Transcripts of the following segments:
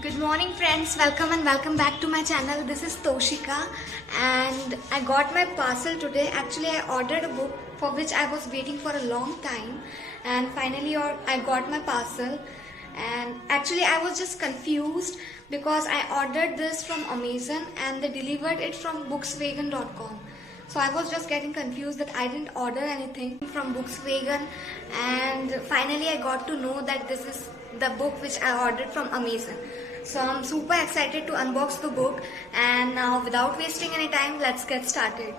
Good morning friends, welcome and welcome back to my channel. This is Toshika and I got my parcel today. Actually I ordered a book for which I was waiting for a long time and finally I got my parcel. And actually I was just confused because I ordered this from Amazon and they delivered it from bookswagon.com. So I was just getting confused that I didn't order anything from Bookswagon, and finally I got to know that this is the book which I ordered from Amazon. So I'm super excited to unbox the book, and now without wasting any time, let's get started.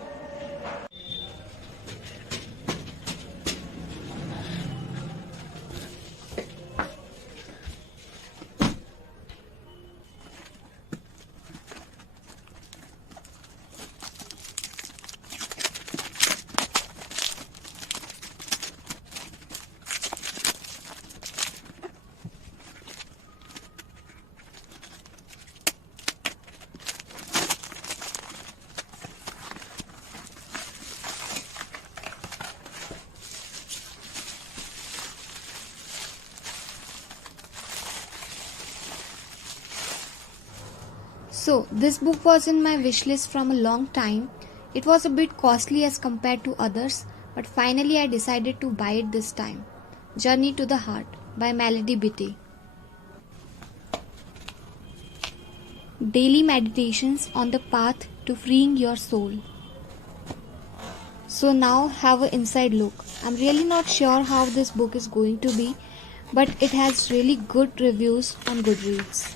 So this book was in my wish list from a long time. It was a bit costly as compared to others, but finally I decided to buy it this time. Journey to the Heart by Melody Beattie. Daily meditations on the path to freeing your soul. So now have an inside look. I'm really not sure how this book is going to be, but it has really good reviews on Goodreads.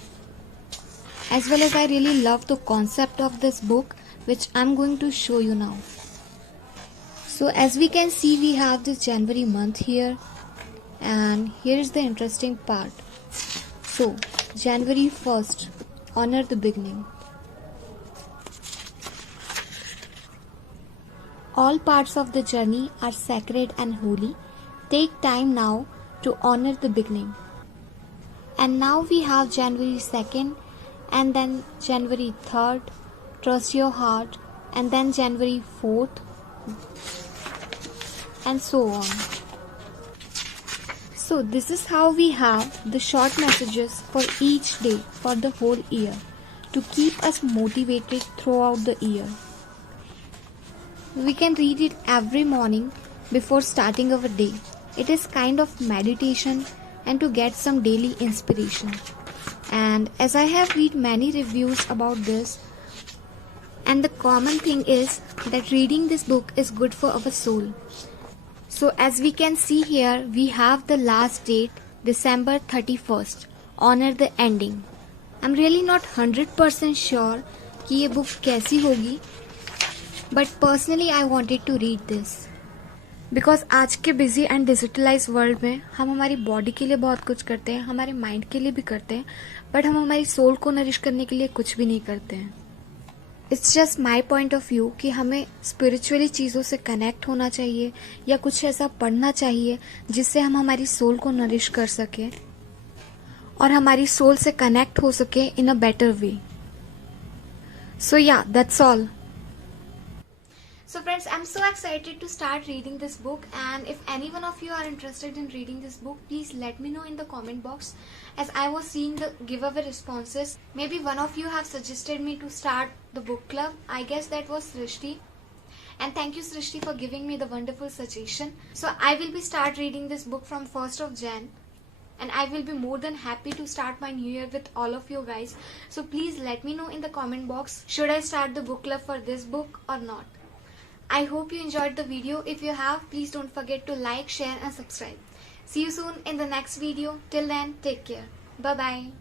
As well as I really love the concept of this book, which I'm going to show you now. So as we can see, we have this January month here, and here is the interesting part. So January 1st, honor the beginning. All parts of the journey are sacred and holy. Take time now to honor the beginning. And now we have January 2nd, and then January 3rd, trust your heart, and then January 4th, and so on. So this is how we have the short messages for each day for the whole year to keep us motivated throughout the year. We can read it every morning before starting our day. It is kind of meditation and to get some daily inspiration. And as I have read many reviews about this, and the common thing is that reading this book is good for our soul. So as we can see here, we have the last date, December 31st. Honor the ending. I'm really not 100% sure कि ये book कैसी होगी, but personally I wanted to read this. Because आज के busy and digitalise world में हम हमारी body के लिए बहुत कुछ करते हैं, हमारे माइंड के लिए भी करते हैं, बट हम हमारी सोल को नरिश करने के लिए कुछ भी नहीं करते हैं. It's just my point of view कि हमें स्पिरिचुअली चीज़ों से कनेक्ट होना चाहिए या कुछ ऐसा पढ़ना चाहिए जिससे हम हमारी सोल को नरिश कर सकें और हमारी सोल से कनेक्ट हो सके इन a better way. So yeah that's all. So friends, I'm so excited to start reading this book, and if any one of you are interested in reading this book, please let me know in the comment box. As I was seeing the giveaway responses, maybe one of you have suggested me to start the book club. I guess that was Srishti. And thank you Srishti for giving me the wonderful suggestion. So I will be start reading this book from 1st of Jan. And I will be more than happy to start my new year with all of you guys. So please let me know in the comment box, should I start the book club for this book or not. I hope you enjoyed the video. If you have, please don't forget to like, share and subscribe. See you soon in the next video. Till then, take care. Bye bye.